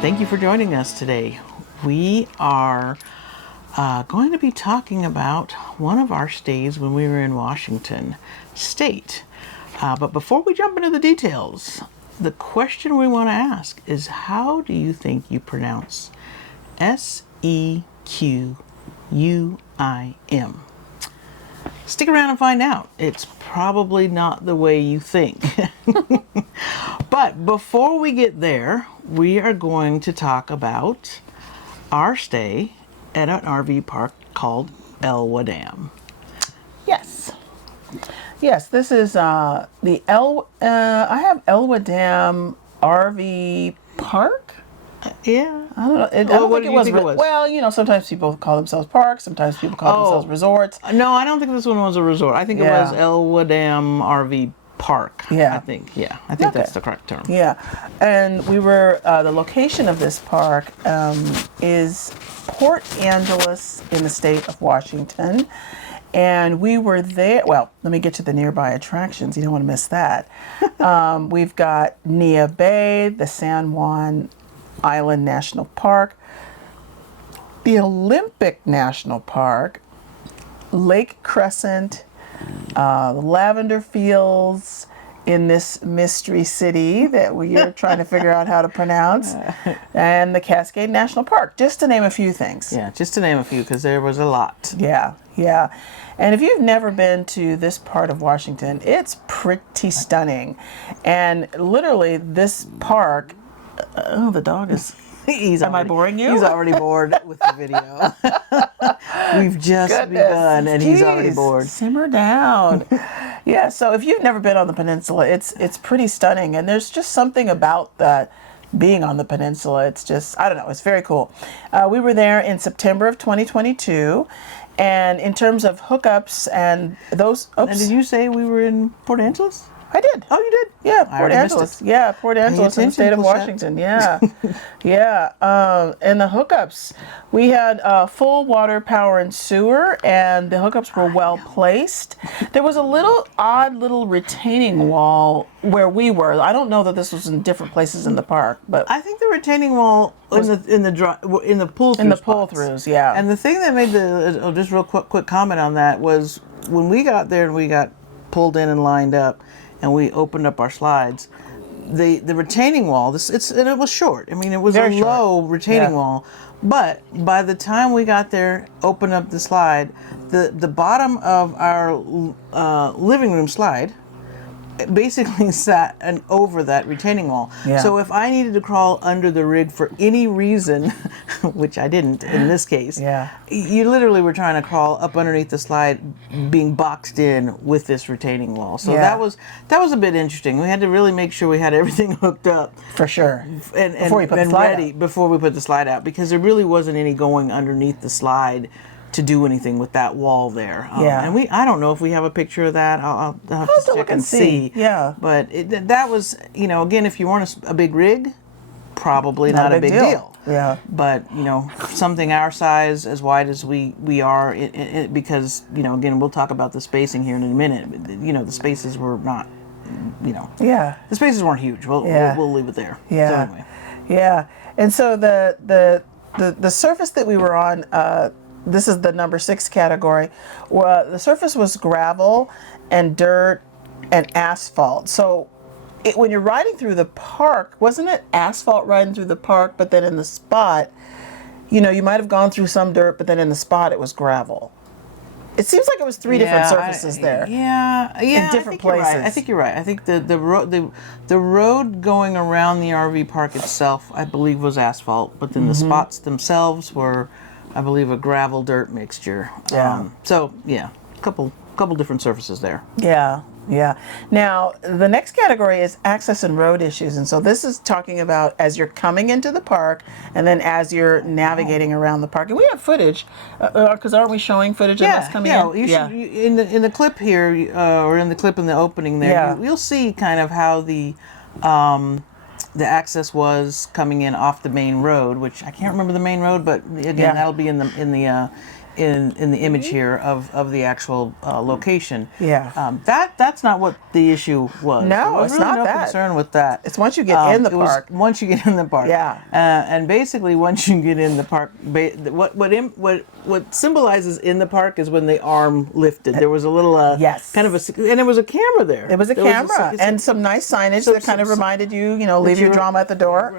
Thank you for joining us today. We are going to be talking about one of our stays when we were in Washington State. But before we jump into the details, the question we want to ask is, how do you think you pronounce Sequuim? Stick around and find out. It's probably not the way you think. But before we get there, we are going to talk about our stay at an RV park called Elwha Dam. Yes. Yes, this is I have Elwha Dam RV Park. Yeah. I don't know. I don't think it was. Well, sometimes people call themselves parks. Sometimes people call themselves resorts. No, I don't think this one was a resort. I think it was Elwha Dam RV Park. Yeah. I think that's the correct term. Yeah. And we were, the location of this park is Port Angeles in the state of Washington. And we were there. Well, let me get to the nearby attractions. You don't want to miss that. We've got Nia Bay, the San Juan Island National Park, the Olympic National Park, Lake Crescent, lavender fields in this mystery city that we are trying to figure out how to pronounce, and the Cascade National Park, just to name a few things. Yeah, just to name a few, because there was a lot. Yeah. And if you've never been to this part of Washington, it's pretty stunning. And literally this park, the dog is... Am I boring you? He's already bored with the video. We've just begun and he's already bored. Simmer down. Yeah, so if you've never been on the peninsula, it's pretty stunning. And there's just something about that being on the peninsula. It's just, I don't know, it's very cool. We were there in September of 2022. And in terms of hookups and those... And did you say we were in Port Angeles? I did. Oh, you did? Yeah, Port Angeles. Yeah, Port Angeles in the state of Washington. Yeah. Yeah. And the hookups, we had full water, power, and sewer, and the hookups were well placed. There was a odd little retaining wall where we were. I don't know that this was in different places in the park, but I think the retaining wall in the pull-through in the pull-throughs, yeah. And the thing that made just real quick comment on that was when we got there and we got pulled in and lined up, and we opened up our slides, the retaining wall, and it was short. I mean, it was a low retaining wall. But by the time we got there, opened up the slide, the bottom of our living room slide basically sat over that retaining wall. Yeah. So if I needed to crawl under the rig for any reason, which I didn't in this case, you literally were trying to crawl up underneath the slide, being boxed in with this retaining wall. So that was a bit interesting. We had to really make sure we had everything hooked up for sure, and ready before we put the slide out, because there really wasn't any going underneath the slide to do anything with that wall there. And I don't know if we have a picture of that. I'll have to check and see. Yeah. But that was, again, if you weren't a big rig, probably not a big deal. Yeah. But, something our size, as wide as we are, because, again, we'll talk about the spacing here in a minute. The spaces were not, the spaces weren't huge. We'll leave it there. Yeah. So anyway. Yeah. And so the surface that we were on, this is the number 6 category. The surface was gravel and dirt and asphalt. So when you're riding through the park, wasn't it asphalt riding through the park, but then in the spot, you might have gone through some dirt, but then in the spot it was gravel. It seems like it was 3 different surfaces there. Yeah, in different places. I think you're right. I think the road going around the RV park itself, I believe, was asphalt, but then the spots themselves were, I believe, a gravel dirt mixture. Yeah. A couple different surfaces there. Yeah. Now, the next category is access and road issues. And so this is talking about as you're coming into the park and then as you're navigating around the park. And we have footage, because aren't we showing footage of us coming in? In the clip here, or in the clip in the opening there, you'll see kind of how the access was coming in off the main road, which I can't remember the main road, but again, that'll be in the in the image here of the actual location. Yeah. That's not what the issue was. No, there was it's really not no that. concern with that. It's once you get in the park. Once you get in the park. Yeah. And basically, once you get in the park, what symbolizes in the park is when the arm lifted. There was a little yes, kind of and there was a camera there. There was a camera and some nice signage that kind of reminded you, leave your drama at the door.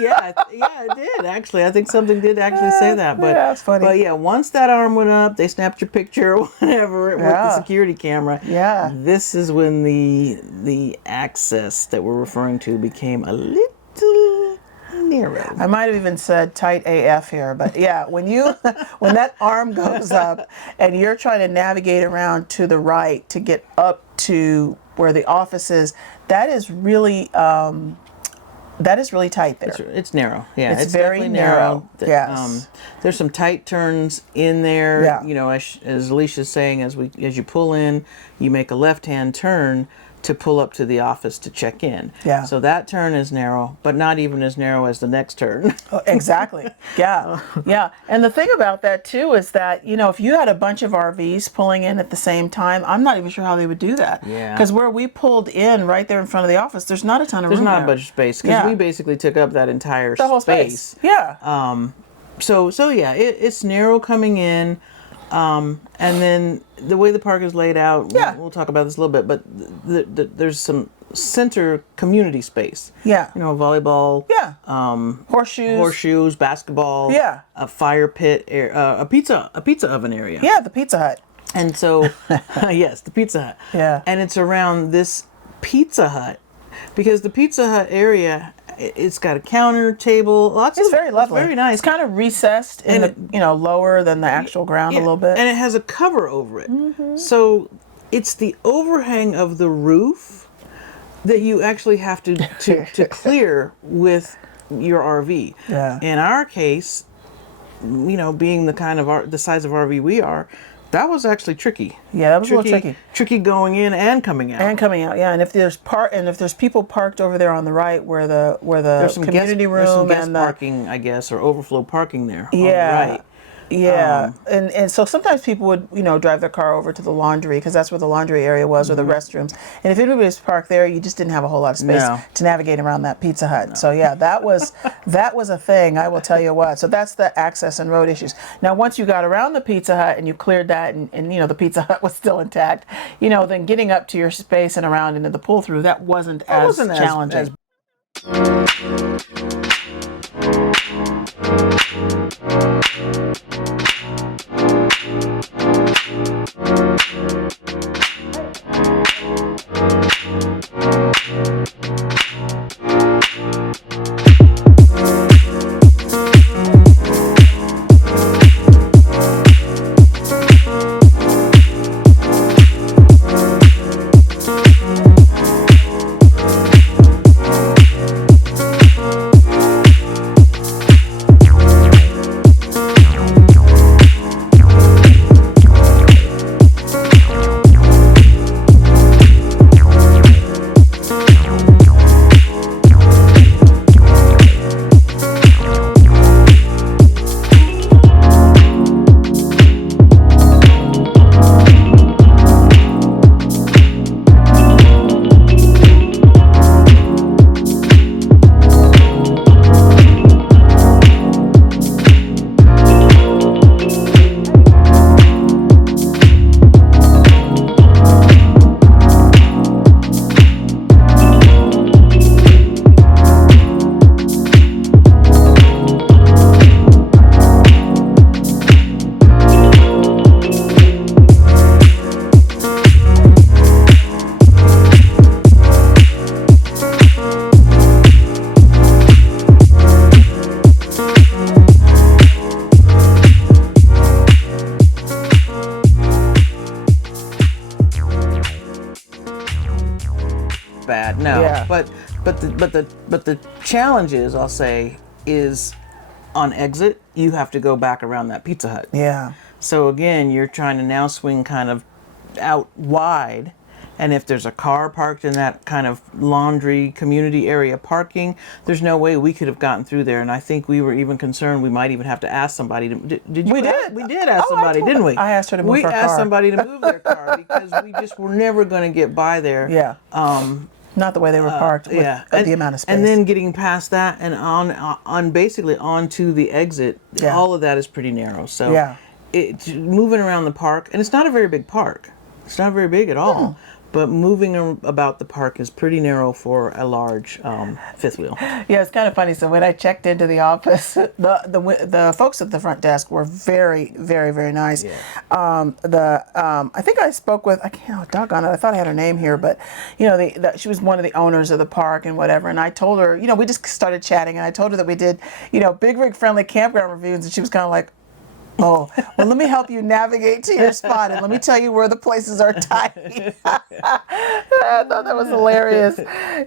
yeah, it did actually. I think something did actually say that. But yeah, it's funny. But yeah, once that arm went up, they snapped your picture or whatever with the security camera. Yeah. This is when the access that we're referring to became a little narrow. I might have even said tight AF here, but yeah, when that arm goes up and you're trying to navigate around to the right to get up to where the office is, that is really tight there. It's narrow. Yeah, it's very definitely narrow. Yes. There's some tight turns in there. Yeah. As Alicia's saying, as you pull in, you make a left-hand turn to pull up to the office to check in. Yeah. So that turn is narrow, but not even as narrow as the next turn. Exactly. Yeah. Yeah. And the thing about that too is that, if you had a bunch of RVs pulling in at the same time, I'm not even sure how they would do that. Yeah. Because where we pulled in right there in front of the office, there's not a ton of room. There's not there. much space because we basically took up that entire the whole space. Yeah. So yeah, it's narrow coming in. And then the way the park is laid out, we'll talk about this a little bit, but there's some center community space. Yeah. Volleyball. Yeah. Horseshoes, basketball. Yeah. A fire pit, a pizza oven area. Yeah, the Pizza Hut. And so, yes, the Pizza Hut. Yeah. And it's around this Pizza Hut because the Pizza Hut area, it's got a counter, table, It's very lovely. It's very nice. It's kind of recessed in the, lower than the actual ground a little bit. And it has a cover over it. Mm-hmm. So it's the overhang of the roof that you actually have to clear with your RV. Yeah. In our case, being the size of RV we are, that was actually tricky. Yeah, that was a little tricky. Tricky going in and coming out. Yeah. And if there's people parked over there on the right where the there's some community room there's some guest and parking, I guess, or overflow parking there. Yeah. On the right. Yeah, and so sometimes people would drive their car over to the laundry because that's where the laundry area was, or the restrooms. And if anybody was parked there, you just didn't have a whole lot of space to navigate around that Pizza Hut. No. So yeah, that was a thing. I will tell you what. So that's the access and road issues. Now once you got around the Pizza Hut and you cleared that, and the Pizza Hut was still intact, then getting up to your space and around into the pull through, that wasn't as challenging. Bad, no. Yeah. But the challenge is, I'll say, is on exit you have to go back around that Pizza Hut. Yeah. So again, you're trying to now swing kind of out wide And if there's a car parked in that kind of laundry community area parking, there's no way we could have gotten through there. And I think we were even concerned we might even have to ask somebody to. Did you? We did. We did ask Oh, somebody, didn't we? I asked her to move her car. We asked somebody to move their car because we just were never going to get by there. Yeah. Not the way they were parked with the amount of space. And then getting past that and on basically onto the exit, all of that is pretty narrow. So moving around the park, and it's not a very big park. It's not very big at all. But moving about the park is pretty narrow for a large fifth wheel. Yeah, it's kind of funny. So when I checked into the office, the folks at the front desk were very, very, very nice. Yeah. I think I spoke with, I can't, doggone it, I thought I had her name here, but you know, she was one of the owners of the park and whatever. And I told her, you know, we just started chatting, and I told her that we did, you know, big rig friendly campground reviews, and she was kind of like, oh, well, let me help you navigate to your spot, and let me tell you where the places are tight. I thought that was hilarious.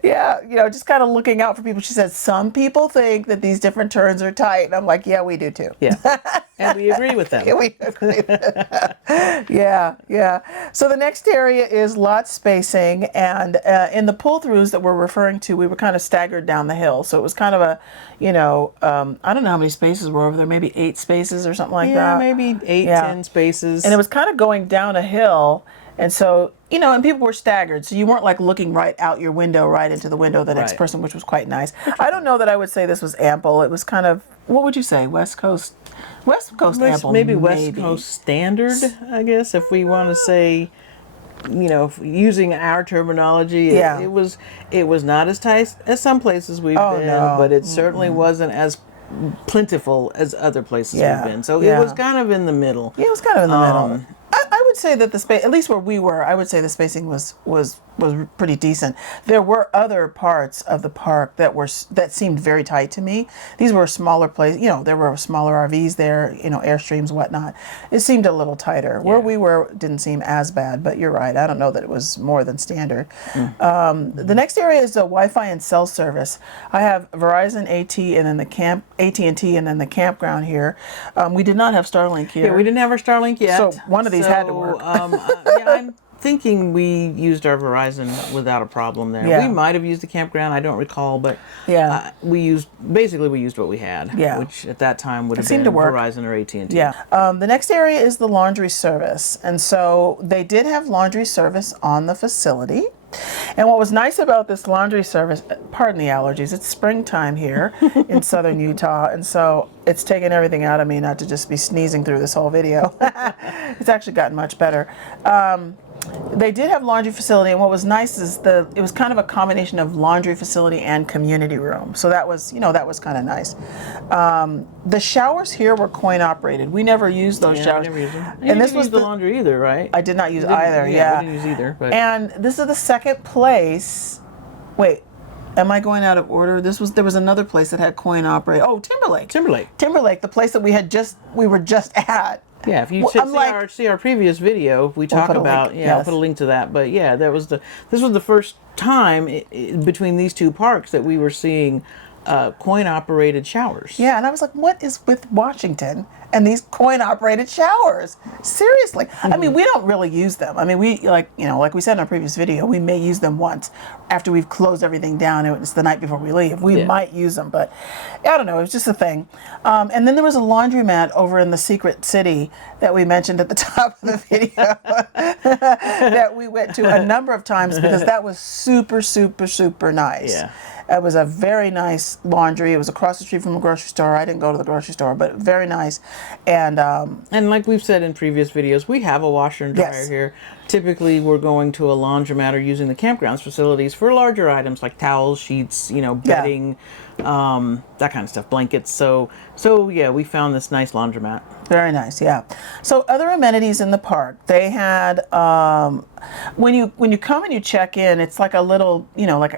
Yeah, you know, just kind of looking out for people. She said, some people think that these different turns are tight. And I'm like, yeah, we do too. Yeah. And we agree with them. Yeah, we agree with them. Yeah. So the next area is lot spacing. And in the pull-throughs that we're referring to, we were kind of staggered down the hill. So it was kind of a, you know, I don't know how many spaces were over there, maybe 8 spaces or something like that. Yeah, maybe 10 spaces. And it was kind of going down a hill. And so, you know, and people were staggered. So you weren't like looking right out your window, right into the window of the next person, which was quite nice. I don't know that I would say this was ample. It was kind of, what would you say? West Coast ample. Maybe West Coast standard, I guess, if we want to say, you know, using our terminology. It was not as tight as some places we've been, but it certainly wasn't as plentiful as other places we've been. So it was kind of in the middle. Yeah, it was kind of in the middle. I would say that the space, at least where we were, I would say the spacing was pretty decent. There were other parts of the park that seemed very tight to me. These were smaller places, you know, there were smaller RVs there, you know, Airstreams, whatnot. It seemed a little tighter. Where we were didn't seem as bad, but you're right. I don't know that it was more than standard. The next area is the Wi-Fi and cell service. I have Verizon, AT&T, and then the campground here. We did not have Starlink here. Yeah, we didn't have our Starlink yet. So one of these had to work. I'm thinking we used our Verizon without a problem there. Yeah. We might have used the campground, I don't recall, but we used what we had, which at that time would have been Verizon or AT&T. Yeah. The next area is the laundry service. And so they did have laundry service on the facility. And what was nice about this laundry service, pardon the allergies, it's springtime here in southern Utah, and so it's taken everything out of me not to just be sneezing through this whole video. It's actually gotten much better. They did have laundry facility, and what was nice is it was kind of a combination of laundry facility and community room. So that was, you know, that was kind of nice. The showers here were coin operated. We never used those showers. Never used them. And this was the laundry either, right? I did not use either. Yeah, we didn't use either. But. And this is the second place. Wait. Am I going out of order? There was another place that had coin operated. Oh, Timberlake, the place that we were just at. Yeah, if you see our previous video, we talk about I'll put a link to that. But yeah, this was the first time between these two parks that we were seeing coin operated showers. Yeah, and I was like, what is with Washington and these coin operated showers? Seriously. I mean, we don't really use them. I mean, we like we said in our previous video, we may use them once after we've closed everything down and it's the night before we leave. We might use them, but I don't know, it was just a thing. And then there was a laundromat over in the Secret City that we mentioned at the top of the video that we went to a number of times because that was super, super, super nice. Yeah. It was a very nice laundry. It was across the street from a grocery store. I didn't go to the grocery store, but very nice. And like we've said in previous videos, we have a washer and dryer here. Typically, we're going to a laundromat or using the campgrounds facilities for larger items like towels, sheets, bedding, that kind of stuff, blankets. So yeah, we found this nice laundromat. Very nice, yeah. So other amenities in the park, they had when you come and you check in, it's like a little,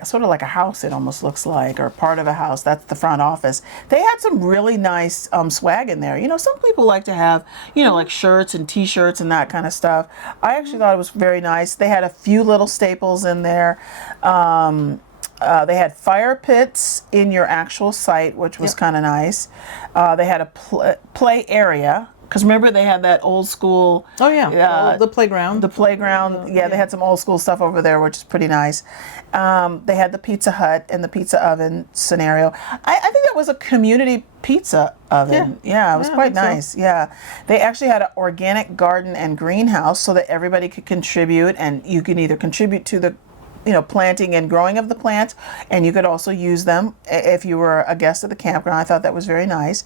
sort of like a house. It almost looks like, or part of a house. That's the front office. They had some really nice swag in there. Some people like to have, like shirts and T-shirts and that kind of stuff. I actually thought it was very nice. They had a few little staples in there. They had fire pits in your actual site, which was kind of nice. They had a play area, Because remember they had that old school. Oh yeah, the playground. The playground. Yeah, they had some old school stuff over there, which is pretty nice. They had the Pizza Hut and the pizza oven scenario. I think that was a community pizza oven. Yeah, it was quite nice. So. Yeah, they actually had an organic garden and greenhouse so that everybody could contribute, and you can either contribute to the planting and growing of the plants, and you could also use them if you were a guest at the campground. I thought that was very nice.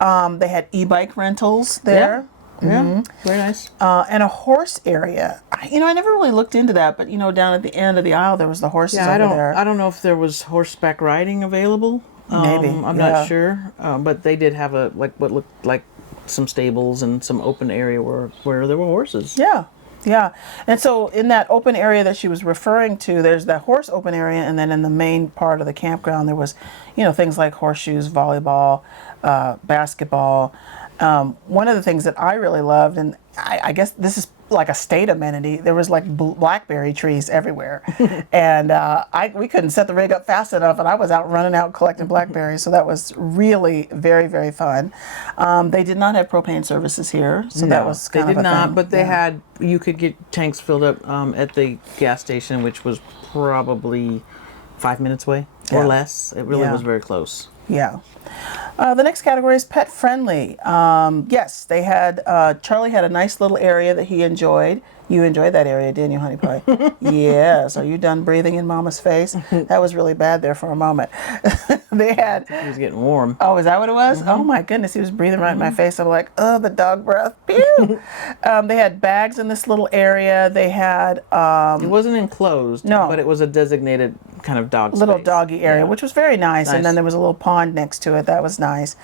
They had e-bike rentals there. Yeah, very nice. And a horse area. I never really looked into that, but down at the end of the aisle there was the horses over there. I don't know if there was horseback riding available. Maybe. I'm not sure. But they did have what looked like some stables and some open area where there were horses. Yeah. Yeah. And so in that open area that she was referring to, there's that horse open area, and then in the main part of the campground there was, things like horseshoes, volleyball, basketball. One of the things that I really loved, and I guess this is like a state amenity, there was like blackberry trees everywhere. And we couldn't set the rig up fast enough, and I was running out collecting blackberries, so that was really very, very fun. They did not have propane services here, so that was kind of a thing. They did not, but they had, you could get tanks filled up at the gas station, which was probably 5 minutes away or less. It really was very close. Yeah. The next category is pet friendly. Yes, they had, Charlie had a nice little area that he enjoyed. You enjoyed that area, didn't you, honey pie? Yes. Are you done breathing in Mama's face? That was really bad there for a moment. They had. He was getting warm. Oh, is that what it was? Oh my goodness, he was breathing right in my face. I'm like, oh, the dog breath. Pew! They had bags in this little area. They had. It wasn't enclosed. No. But it was a designated kind of dog little space. Doggy area, which was very nice. And then there was a little pond next to it. That was nice.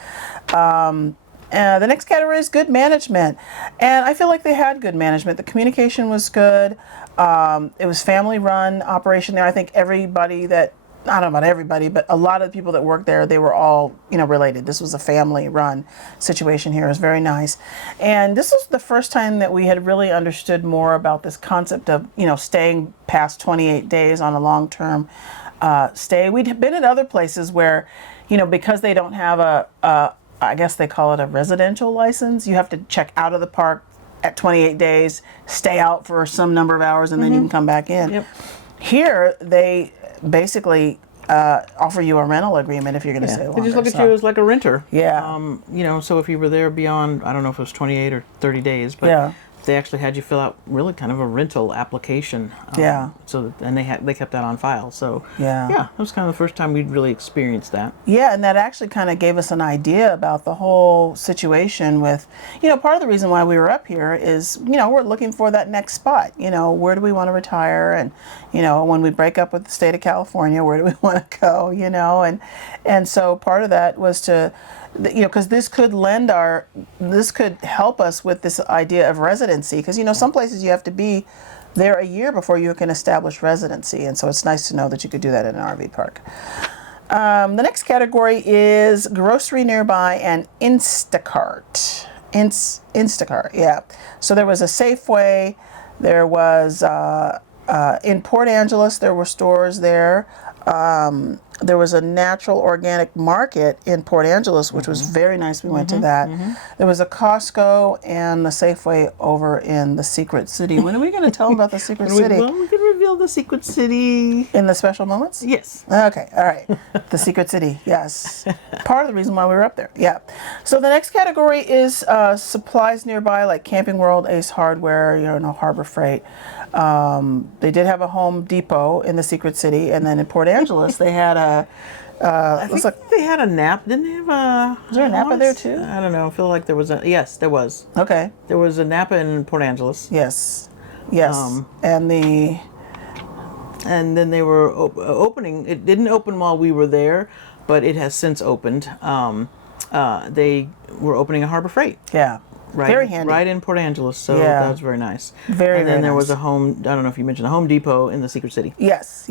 The next category is good management. And I feel like they had good management. The communication was good. It was family run operation there. I think everybody that, I don't know about everybody, but a lot of the people that worked there, they were all, related. This was a family run situation here. It was very nice. And this was the first time that we had really understood more about this concept of, staying past 28 days on a long-term stay. We'd been at other places where, because they don't have I guess they call it a residential license. You have to check out of the park at 28 days, stay out for some number of hours, and then you can come back in. Yep. Here, they basically offer you a rental agreement if you're going to stay longer. They just look at you as like a renter. Yeah. So if you were there beyond, I don't know if it was 28 or 30 days, but they actually had you fill out really kind of a rental application. And they kept that on file. So that was kind of the first time we'd really experienced that. Yeah, and that actually kind of gave us an idea about the whole situation with, part of the reason why we were up here is, we're looking for that next spot. Where do we want to retire? And, when we break up with the state of California, where do we want to go? And so part of that was to, because this could help us with this idea of residency. Because, some places you have to be there a year before you can establish residency. And so it's nice to know that you could do that in an RV park. The next category is grocery nearby and Instacart. Instacart, yeah. So there was a Safeway. There was, in Port Angeles, there were stores there. There was a natural organic market in Port Angeles, which was very nice. We went to that. There was a Costco and the Safeway over in the Secret City. When are we going to tell them about the Secret City? Well, we can reveal the Secret City. In the special moments? Yes. Okay, all right. The Secret City, yes. Part of the reason why we were up there, yeah. So the next category is supplies nearby, like Camping World, Ace Hardware, Harbor Freight. They did have a Home Depot in the Secret City, and then in Port Angeles they had a. I think they had a Napa. Didn't they have a? Was there a Napa there too? I don't know. I feel like there was a. Yes, there was. Okay. There was a Napa in Port Angeles. Yes. And then they were opening. It didn't open while we were there, but it has since opened. They were opening a Harbor Freight. Yeah. Right, very handy. Right in Port Angeles, so that was very nice. Very, and then very there nice. was a I don't know if you mentioned a Home Depot in the Secret City. Yes.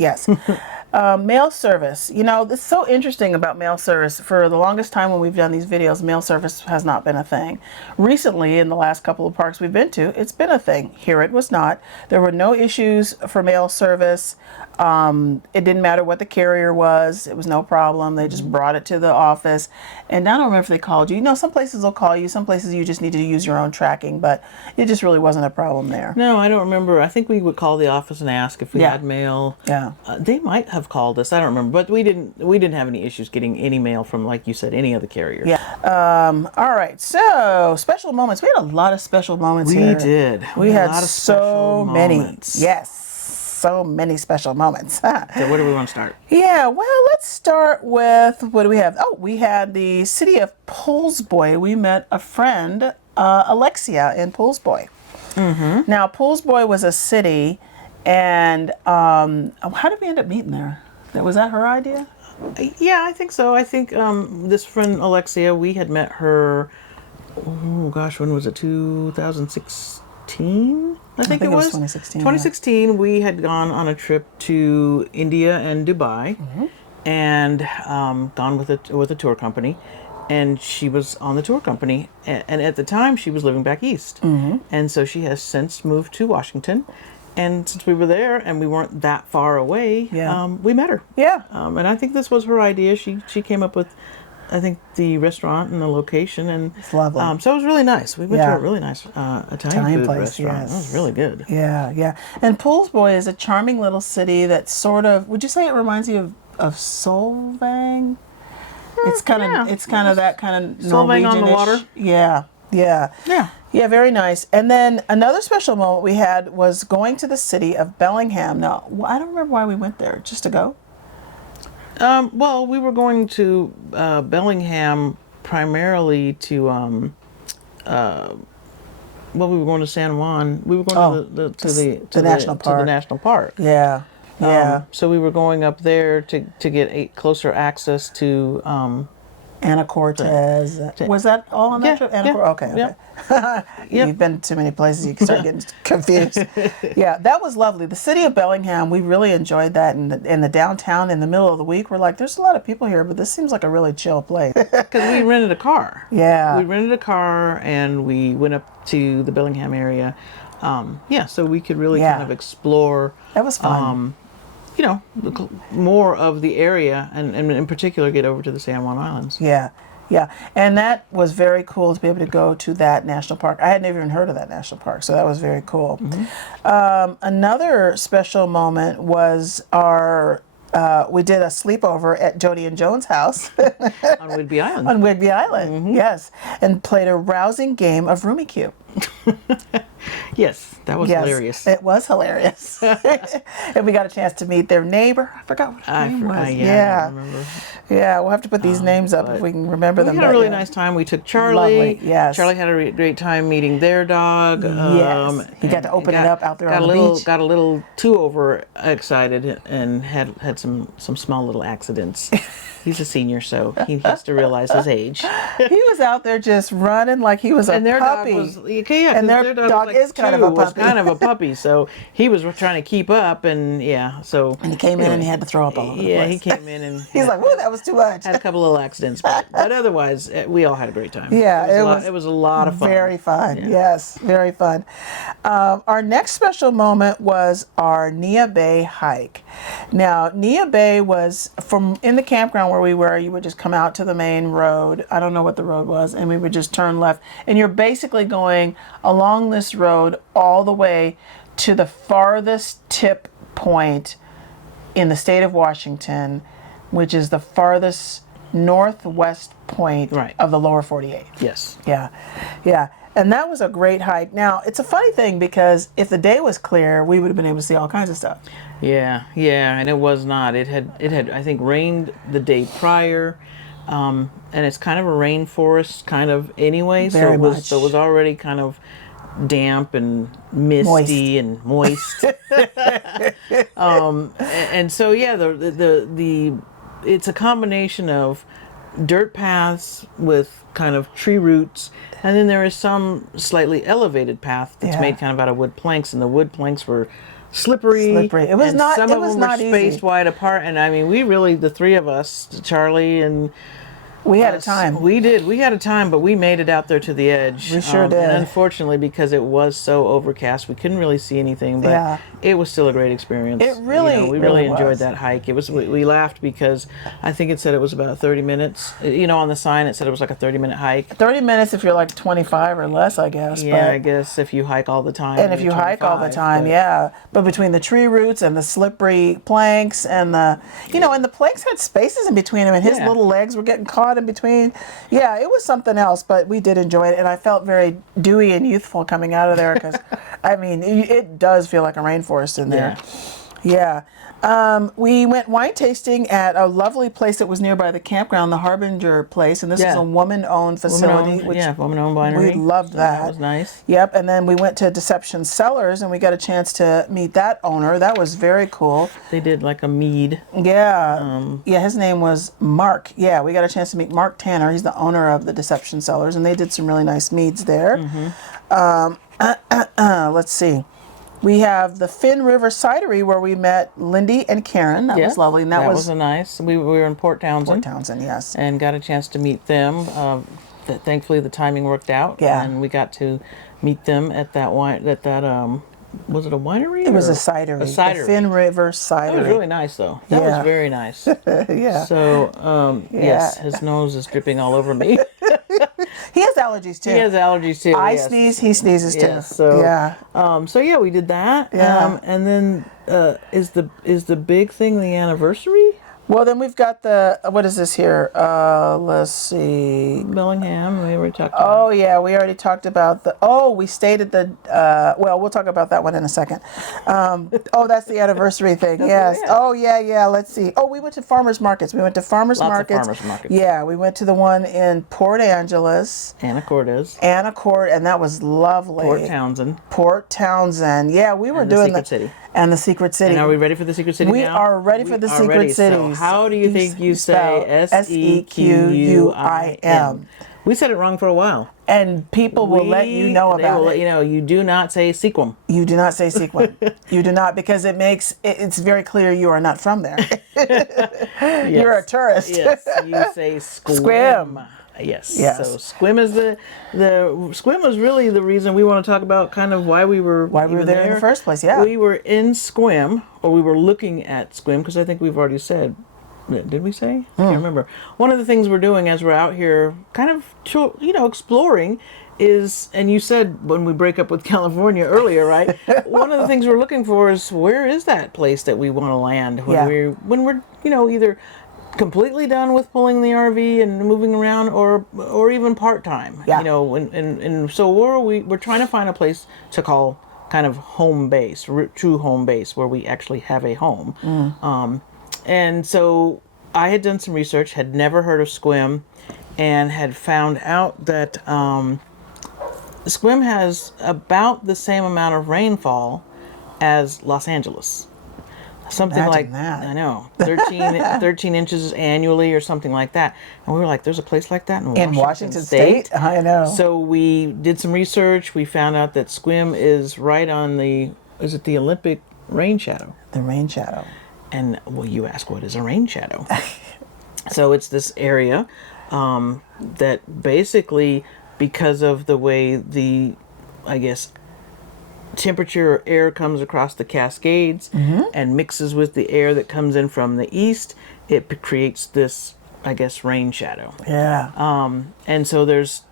Mail service. You know, it's so interesting about mail service. For the longest time when we've done these videos, mail service has not been a thing. Recently, in the last couple of parks we've been to, it's been a thing. Here it was not. There were no issues for mail service. It didn't matter what the carrier was. It was no problem. They just brought it to the office. And I don't remember if they called you. You know, some places will call you. Some places you just need to use your own tracking. But it just really wasn't a problem there. No, I don't remember. I think we would call the office and ask if we had mail. Yeah. They might have called us. I don't remember. But we didn't have any issues getting any mail from, like you said, any other carrier. Yeah. All right. So, special moments. We had a lot of special moments here. We did. We had a lot of so special many. moments. Yes. So many special moments. So where do we want to start? Yeah, well, let's start with, what do we have? Oh, we had the city of Poulsboy. We met a friend, Alicia, in Poulsboy. Mm-hmm. Now, Poulsboy was a city, and how did we end up meeting there? Was that her idea? Yeah, I think so. I think this friend Alexia, we had met her, oh gosh, when was it? 2016? I think it was 2016. 2016, yeah. We had gone on a trip to India and Dubai, and gone with a tour company, and she was on the tour company, and at the time she was living back east, and so she has since moved to Washington, and since we were there and we weren't that far away, we met her. Yeah. And I think this was her idea. She came up with, I think, the restaurant and the location, and it's lovely. So it was really nice. We went to a really nice Italian food place, restaurant. yes. It was really good. Yeah, yeah. And Poulsboy is a charming little city that sort of, would you say it reminds you of Solvang? It's kind of that kind of Solvang on the water. Yeah, yeah. Yeah. Yeah, very nice. And then another special moment we had was going to the city of Bellingham. Now, I don't remember why we went there, just to go. Well, we were going to Bellingham primarily to, we were going to San Juan. We were going to the national park. To the national park. Yeah, yeah. So we were going up there to get a closer access to Anna Cortez. Was that all on that trip? Anna Cortez? Okay. Yep. You've been to many places, you can start getting confused. Yeah, that was lovely. The city of Bellingham, we really enjoyed that. In the downtown, in the middle of the week, we're like, there's a lot of people here, but this seems like a really chill place. Because we rented a car. Yeah. We rented a car and we went up to the Bellingham area. So we could really kind of explore. That was fun. More of the area, and in particular get over to the San Juan Islands. Yeah, yeah. And that was very cool to be able to go to that national park. I had never even heard of that national park, so that was very cool. Another special moment was we did a sleepover at Jody and Joan's house. On Whidbey Island. On Whidbey Island, yes. And played a rousing game of Roomy Cube. Yes, that was hilarious. It was hilarious. And we got a chance to meet their neighbor. I forgot what her name was. I remember. Yeah, we'll have to put these names up if we can remember them. We had a really nice time. We took Charlie. Lovely, yes. Charlie had a great time meeting their dog. Yes. He got to open it up out there on the beach. Got a little too over excited and had some small little accidents. He's a senior, so he has to realize his age. He was out there just running like he was a and their puppy. Dog was, and their dog was is kind of a puppy. Was kind of a puppy, so he was trying to keep up, and so. And he came in and he had to throw up all over the place. Yeah, he came in and he's like, "Whoa, that was too much." Had a couple little accidents, but otherwise, we all had a great time. Yeah, it was a lot of fun. Very fun. Yeah. Yes, very fun. Our next special moment was our Nia Bay hike. Now, Nia Bay was from in the campground where we were. You would just come out to the main road. I don't know what the road was, and we would just turn left. And you're basically going along this road all the way to the farthest tip point in the state of Washington, which is the farthest northwest point of the lower 48. Yes. Yeah. Yeah. And that was a great hike. Now, it's a funny thing because if the day was clear, we would have been able to see all kinds of stuff. Yeah, and it was not. It had I think rained the day prior, and it's kind of a rainforest kind of anyway. So it was already kind of damp and misty and moist. And so the it's a combination of dirt paths with kind of tree roots, and then there is some slightly elevated path that's made kind of out of wood planks, and the wood planks were slippery. It was and not. Some It of was them not were easy. spaced wide apart, and I mean, we really, the three of us, Charlie and We had a time. we did. We had a time, but we made it out there to the edge. We sure did. And unfortunately, because it was so overcast, we couldn't really see anything. But Yeah. it was still a great experience. It really, we really really enjoyed was. that hike. It was. We laughed because I think it said it was about 30 minutes. On the sign it said it was like a 30-minute hike. 30 minutes if you're like 25 or less, I guess. Yeah, but, I guess if you hike all the time. and if you hike all the 25, time, but- yeah. But between the tree roots and the slippery planks and and the planks had spaces in between them, and his Yeah. little legs were getting caught in between. Yeah, it was something else, but we did enjoy it, and I felt very dewy and youthful coming out of there because, I mean, it does feel like a rainforest in there. Yeah. We went wine tasting at a lovely place that was nearby the campground, the Harbinger place, and this is a woman-owned facility. Woman-owned winery. We loved So that. that was nice. Yep, and then we went to Deception Cellars, and we got a chance to meet that owner. That was very cool. They did like a mead. Yeah, his name was Mark. Yeah, we got a chance to meet Mark Tanner. He's the owner of the Deception Cellars, and they did some really nice meads there. Let's see. We have the Finn River Cidery where we met Lindy and Karen. That was lovely. And that was a nice. We were in Port Townsend. Port Townsend, yes. And got a chance to meet them. Thankfully, the timing worked out. Yeah. And we got to meet them at that wine. Was it a winery? It was or a cidery. A cidery. The Finn River That Cidery. was really nice, though. That was very nice. Yeah. So, yes, his nose is dripping all over me. He has allergies too. He has allergies too. I yes. sneeze, he sneezes too. Yes, so yeah. we did that. Yeah. And then is the big thing the anniversary? Well, then we've got what is this here? Let's see. Bellingham, we already talked about. Oh, yeah, we already talked about we stayed at the, well, we'll talk about that one in a second. That's the anniversary thing, yes. Yeah. Oh, yeah, let's see. Oh, we went to farmers markets. We went to farmers Lots markets. of farmers markets. Yeah, we went to the one in Port Angeles. Anacortes. And that was lovely. Port Townsend. Yeah, we were And the doing Secret City. And the Secret City. And are we ready for the Secret City We now? are ready for the Secret City. So how do you think you say S-E-Q-U-I-M? We said it wrong for a while. And people will let you know They about will it. let you know. You do not say sequum. You do not say sequin. You do not, because it's very clear you are not from there. You're a tourist. Yes, you say squim. Squim. Yes. Yes. So squim is the squim was really the reason we want to talk about kind of why we were there in the first place. Yeah. We were in Squim, or we were looking at Squim, because I think we've already said. Did we say? I can't remember. One of the things we're doing as we're out here, kind of exploring, is, and you said when we break up with California earlier, right? One of the things we're looking for is, where is that place that we want to land when we're either completely done with pulling the RV and moving around, or even part time. Yeah. And so we're trying to find a place to call kind of home base, true home base, where we actually have a home. And so I had done some research, had never heard of Squim, and had found out that Squim has about the same amount of rainfall as Los Angeles. Something Imagine like that. I know, 13 inches annually or something like that. And we were like, there's a place like that in Washington State? I know. So we did some research. We found out that Squim is right on the Olympic rain shadow. The rain shadow. And you ask, what is a rain shadow? So it's this area that basically, because of the way temperature or air comes across the Cascades and mixes with the air that comes in from the east, it creates this, rain shadow. Yeah. And so there's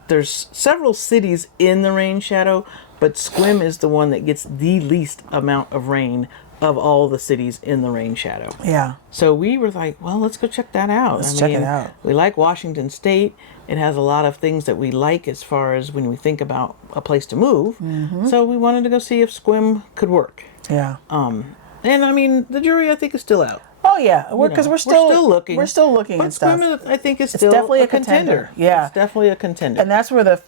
several cities in the rain shadow, but Squim is the one that gets the least amount of rain of all the cities in the rain shadow. Yeah. So we were like, well, let's go check that out. Let's check it out. We like Washington State. It has a lot of things that we like as far as when we think about a place to move. So we wanted to go see if Squim could work. Yeah. And the jury, I think, is still out. Oh yeah, because we're still looking. We're still looking But and stuff. Squim, I think, is It's still definitely a a contender. contender. Yeah. It's definitely a contender. And that's where the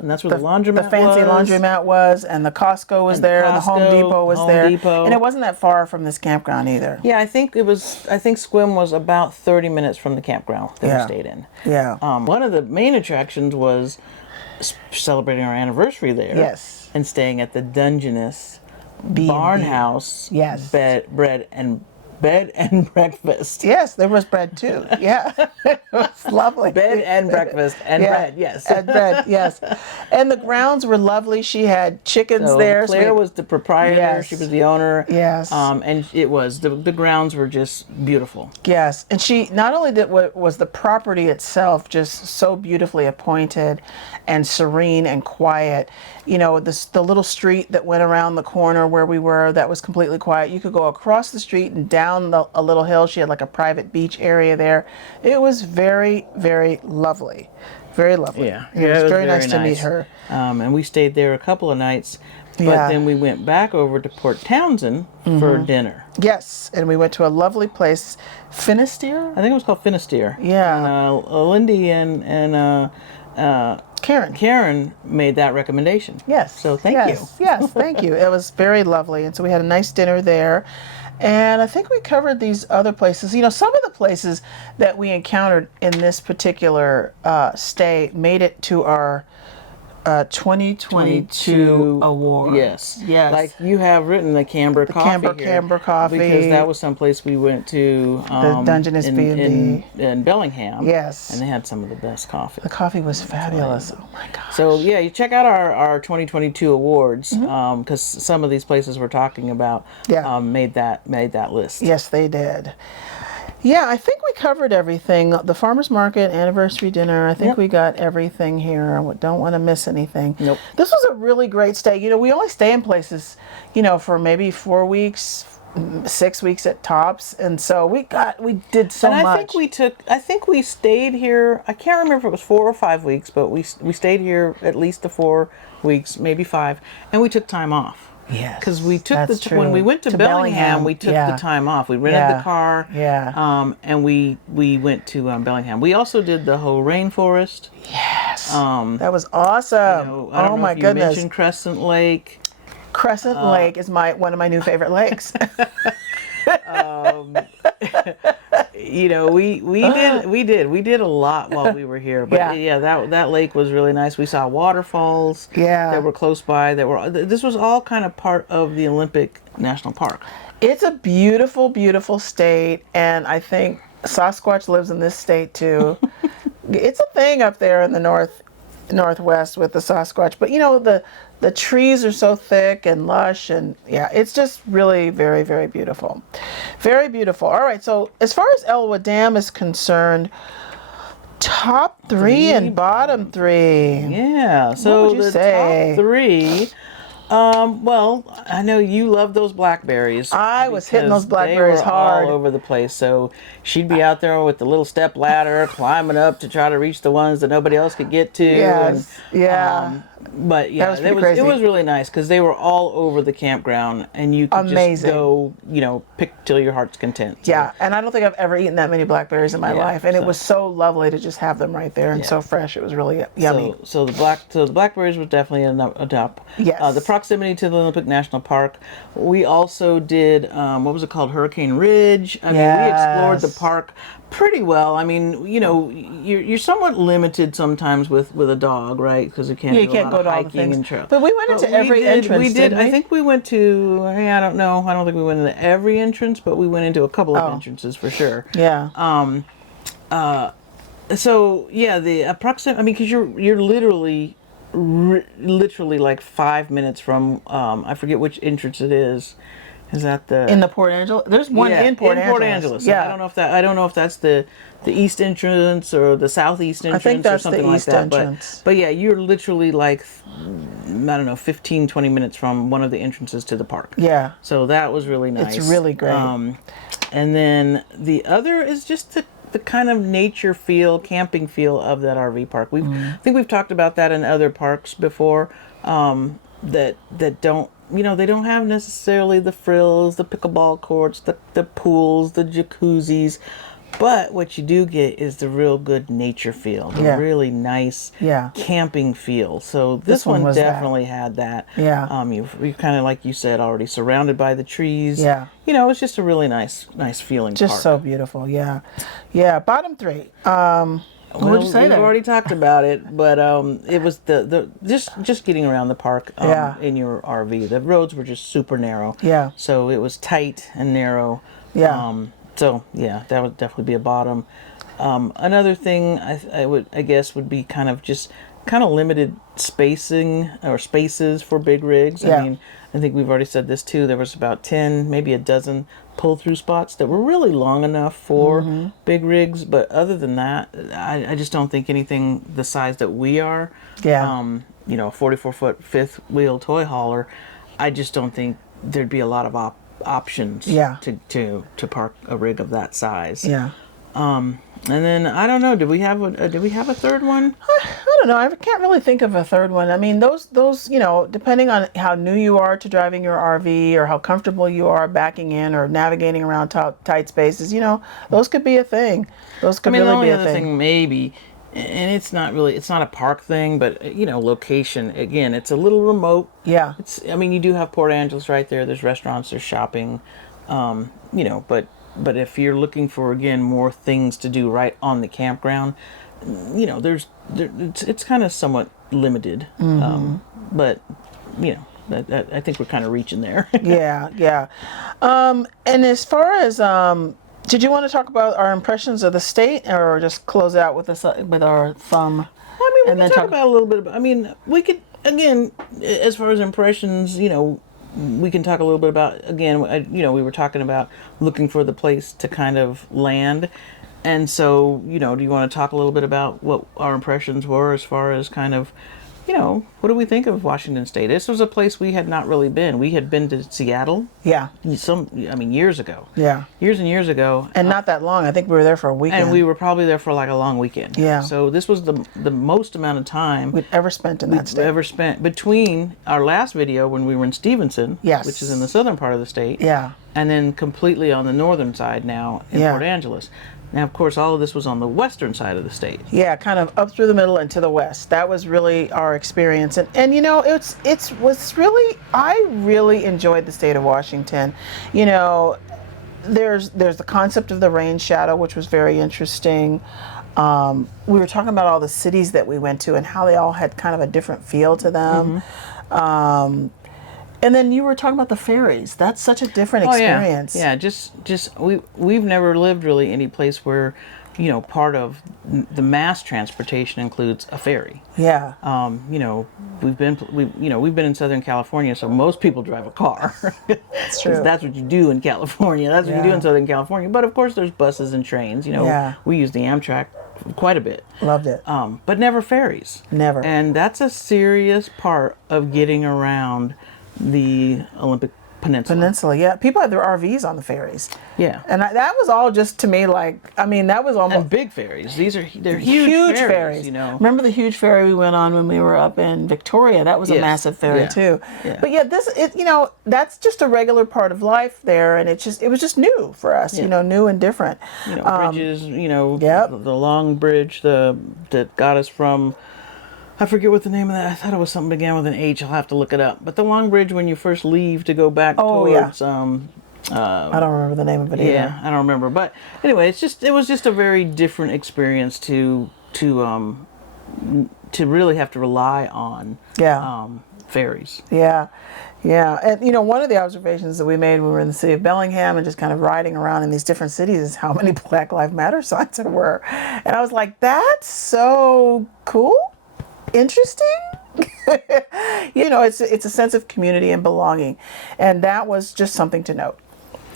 And that's where the laundromat the fancy was. laundromat was, and the Costco was And the there, and the Home Costco, Depot was Home there, Depot. and it wasn't that far from this campground either. Yeah, I think Squim was about 30 minutes from the campground that we stayed in. Yeah. One of the main attractions was celebrating our anniversary there. Yes. And staying at the Dungeness B&B. Barn House. Yes. Bed and breakfast. Yes, there was bread too. Yeah, it was lovely. Bed and breakfast and bread. Yes. And bread. Yes, and the grounds were lovely. She had chickens there. Claire was the proprietor. Yes. She was the owner. Yes. And it was the grounds were just beautiful. Yes, and she not only was the property itself just so beautifully appointed and serene and quiet. You know, the little street that went around the corner where we were, that was completely quiet. You could go across the street and down a little hill. She had like a private beach area there. It was very, very lovely. Very lovely. Yeah. It was very nice to meet her. And we stayed there a couple of nights. But Yeah. then we went back over to Port Townsend for dinner. Yes, and we went to a lovely place, Finisterre. I think it was called Finisterre. Yeah. And Lindy and Karen made that recommendation. Yes. So thank you. Yes, thank you. It was very lovely. And so we had a nice dinner there. And I think we covered these other places. You know, some of the places that we encountered in this particular stay made it to our 2022 award. Yes. Yes. Like you have written the Camber Coffee here. Camber Coffee. Because that was someplace we went to. The Dungeness B&B. In Bellingham. Yes. And they had some of the best coffee. The coffee was fabulous. Oh my gosh. So yeah, you check out our 2022 awards because some of these places we're talking about made that list. Yes, they did. Yeah, I think we covered everything. The farmers market, anniversary dinner. I think we got everything here. I don't want to miss anything. Nope. This was a really great stay. You know, we only stay in places, you know, for maybe 4 weeks, 6 weeks at tops, and so we did so much. And I think we stayed here. I can't remember if it was 4 or 5 weeks, but we stayed here at least the 4 weeks, maybe 5, and we took time off. Yes, because we took that's when we went to Bellingham, we took the time off. We rented the car. Yeah. And we went to Bellingham. We also did the whole rainforest. Yes. That was awesome. You know, I don't know if you mentioned Crescent Lake. Crescent Lake is one of my new favorite lakes. You know, we did a lot while we were here. But that lake was really nice. We saw waterfalls that were close by. This was all kind of part of the Olympic National Park. It's a beautiful, beautiful state, and I think Sasquatch lives in this state too. It's a thing up there in the northwest with the Sasquatch, but you know the trees are so thick and lush, and it's just really very, very beautiful. Very beautiful. All right, so as far as Elwha Dam is concerned, top 3 and bottom 3. Yeah, so what would you say? Top 3. Well, I know you love those blackberries. I was hitting those blackberries they were hard. all over the place. So she'd be out there with the little step ladder, climbing up to try to reach the ones that nobody else could get to. Yes. But yeah, it was really nice because they were all over the campground, and you could just go, pick till your heart's content. So. Yeah, and I don't think I've ever eaten that many blackberries in my life, and it was so lovely to just have them right there and so fresh. It was really yummy. So the blackberries was definitely a top. Yes. The proximity to the Olympic National Park. We also did what was it called, Hurricane Ridge. I mean, we explored the park pretty well. I mean, you're somewhat limited sometimes with a dog, right? Because you can't go to all the things. And trail. But we went into every entrance. We did. Didn't we? I think we went to. I don't know. I don't think we went into every entrance, but we went into a couple of entrances for sure. Yeah. So yeah, the approximate. I mean, because you're literally like 5 minutes from. I forget which entrance it is. Is that in the Port Angeles? There's one in Port Angeles. Yeah. I don't know if that's the east entrance or the southeast entrance. I think that's or something the east like that. entrance. But yeah, you're literally like, I don't know, 15, 20 minutes from one of the entrances to the park. Yeah. So that was really nice. It's really great. And then the other is just the kind of nature feel, camping feel of that RV park. I think we've talked about that in other parks before, that don't they don't have necessarily the frills, the pickleball courts, the pools, the jacuzzis. But what you do get is the real good nature feel, the Yeah. really nice Yeah. camping feel. So this one one was that. definitely had that. Yeah. You're kind of, like you said, already surrounded by the trees. Yeah. It's just a really nice feeling Just park. so beautiful. Yeah. Yeah. Bottom three. What would you say We've there? already talked about it, but it was the just getting around the park Yeah. in your RV. The roads were just super narrow. Yeah. So it was tight and narrow. Yeah. So yeah, that would definitely be a bottom. Another thing I guess would be kind of limited spacing or spaces for big rigs. Yeah. I mean, I think we've already said this too. There was about 10, maybe a dozen pull-through spots that were really long enough for big rigs. But other than that, I just don't think anything the size that we are. Yeah. A 44-foot fifth wheel toy hauler. I just don't think there'd be a lot of options. Yeah. To park a rig of that size. Yeah. And then I don't know. Did we have a third one? I don't know. I can't really think of a third one. I mean, those depending on how new you are to driving your RV or how comfortable you are backing in or navigating around tight spaces, those could be a thing. Those could The really only be a other thing maybe, and it's not a park thing, but location. Again, it's a little remote. Yeah. You do have Port Angeles right there. There's restaurants. There's shopping. But if you're looking for, again, more things to do right on the campground, it's kind of somewhat limited. But I think we're kind of reaching there. Yeah, yeah. And as far as did you want to talk about our impressions of the state, or just close out with our thumb? We can talk about a little bit about. We could, again, as far as impressions, we can talk a little bit about, again, we were talking about looking for the place to kind of land. And so, do you want to talk a little bit about what our impressions were as far as kind of, what do we think of Washington State? This was a place we had not really been. We had been to Seattle. Yeah. Years ago. Yeah. Years and years ago. And not that long. I think we were there for a weekend. And we were probably there for like a long weekend. Yeah. So this was the most amount of time we'd ever spent in that state. Ever spent between our last video when we were in Stevenson, yes, which is in the southern part of the state. Yeah. And then completely on the northern side now in Port Angeles. Now, of course, all of this was on the western side of the state. Yeah, kind of up through the middle and to the west. That was really our experience. And I really enjoyed the state of Washington. There's the concept of the rain shadow, which was very interesting. We were talking about all the cities that we went to and how they all had kind of a different feel to them. And then you were talking about the ferries. That's such a different experience. Yeah, we've never lived really any place where, part of the mass transportation includes a ferry. Yeah. We've been in Southern California, so most people drive a car. That's true. That's what you do in California. That's what you do in Southern California. But of course, there's buses and trains. We use the Amtrak quite a bit. Loved it. But never ferries. Never. And that's a serious part of getting around the Olympic Peninsula. Yeah. People had their RVs on the ferries. Yeah. And that was all just to me that was almost... And big ferries. They're huge ferries. Remember the huge ferry we went on when we were up in Victoria? That was a massive ferry too. Yeah. But yeah, that's just a regular part of life there, and it was just new for us, new and different. Bridges, Yep. the long bridge that got us from... I forget what the name of that. I thought it was something began with an H. I'll have to look it up. But the long bridge when you first leave to go back towards. I don't remember the name of it either. Yeah, I don't remember. But anyway, it was just a very different experience to really have to rely on. Ferries. Yeah. Yeah. And, one of the observations that we made when we were in the city of Bellingham and just kind of riding around in these different cities is how many Black Lives Matter signs there were. And I was like, that's so cool. Interesting. It's a sense of community and belonging. And that was just something to note.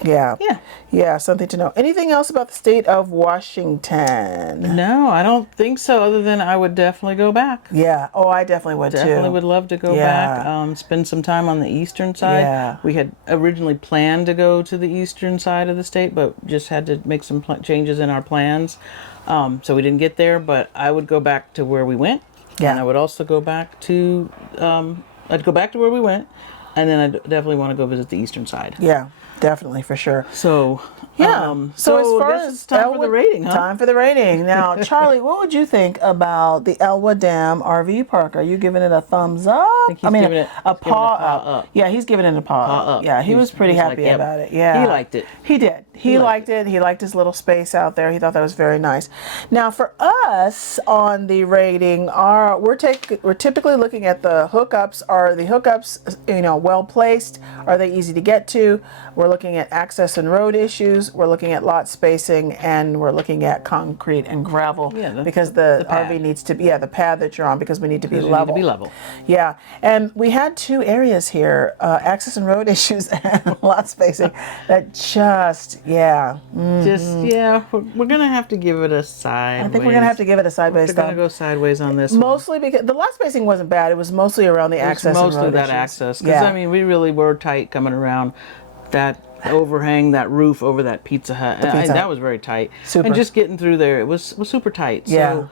Yeah. Yeah. Yeah, something to know. Anything else about the state of Washington? No, I don't think so, other than I would definitely go back. Yeah. Oh, I definitely would too. Definitely would love to go back, spend some time on the eastern side. Yeah. We had originally planned to go to the eastern side of the state, but just had to make some changes in our plans. So we didn't get there, but I would go back to where we went. Yeah. And I would also go back to, I'd go back to where we went. and then I definitely want to go visit the eastern side. Yeah, definitely, for sure. So Yeah. so as far I guess as it's time for the rating, huh? Time for the rating. Now, Charlie, what would you think about the Elwha Dam RV Park? Are you giving it a thumbs up? He's giving it a he's giving it paw up. Yeah, he's giving it a paw up. up. Yeah, he was pretty he's happy like, yep. about it. Yeah, He liked it. He did. He liked it. He liked his little space out there. He thought that was very nice. Now, for us on the rating, we're typically looking at the hookups. Are the hookups, well placed? Are they easy to get to? We're looking at access and road issues. We're looking at lot spacing, and we're looking at concrete and gravel, because the RV needs to be, the pad that you're on, because we need to be level. Need to be level. Yeah, and we had two areas here, access and road issues and lot spacing, that just, we're gonna have to give it a sideways. I think we're gonna have to give it a sideways. We're gonna go sideways on this. Mostly because the lot spacing wasn't bad. It was mostly around the access and road mostly that issues. access, because I mean, we really were tight coming around that overhang, that roof over that Pizza Hut. That was very tight. Super. And just getting through there, it was super tight. Yeah.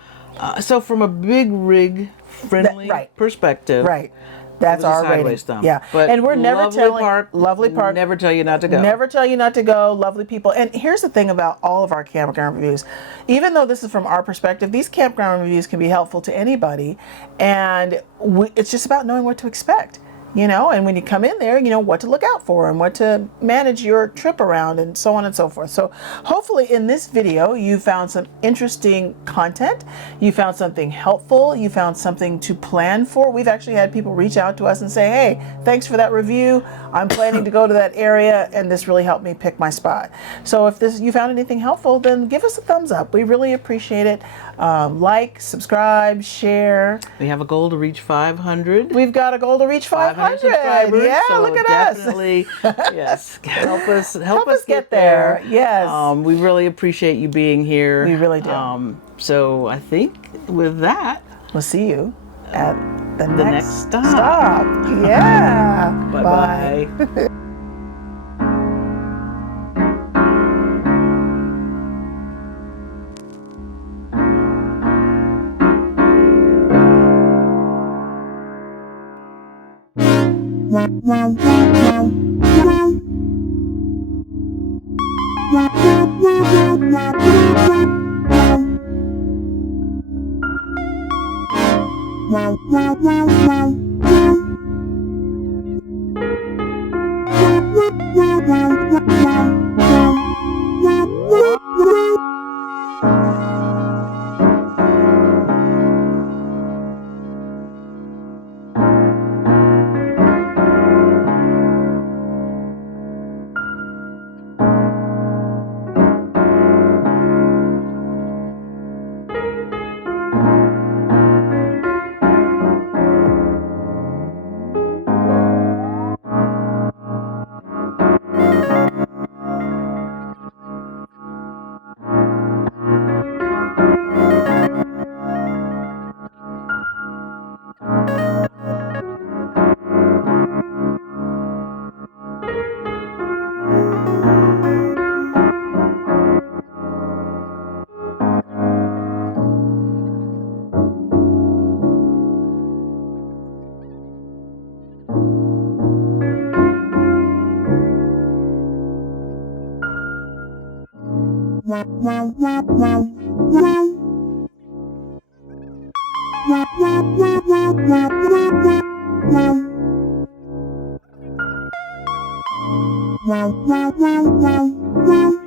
So from a big rig friendly perspective, that's our rating. Thumb. Yeah, but and we're never lovely park. Never tell you not to go. Never tell you not to go. Lovely people. And here's the thing about all of our campground reviews. Even though this is from our perspective, these campground reviews can be helpful to anybody, and it's just about knowing what to expect. And when you come in there, what to look out for and what to manage your trip around, and so on and so forth. So hopefully in this video, you found some interesting content. You found something helpful. You found something to plan for. We've actually had people reach out to us and say, hey, thanks for that review. I'm planning to go to that area, and this really helped me pick my spot. So if you found anything helpful, then give us a thumbs up. We really appreciate it. Like, subscribe, share. We have a goal to reach 500. We've got a goal to reach 500 subscribers. Yeah, so look at definitely, yes, help us get there. Yes. We really appreciate you being here. We really do. So I think with that, we'll see you at the next stop. Yeah. Bye-bye. Wow.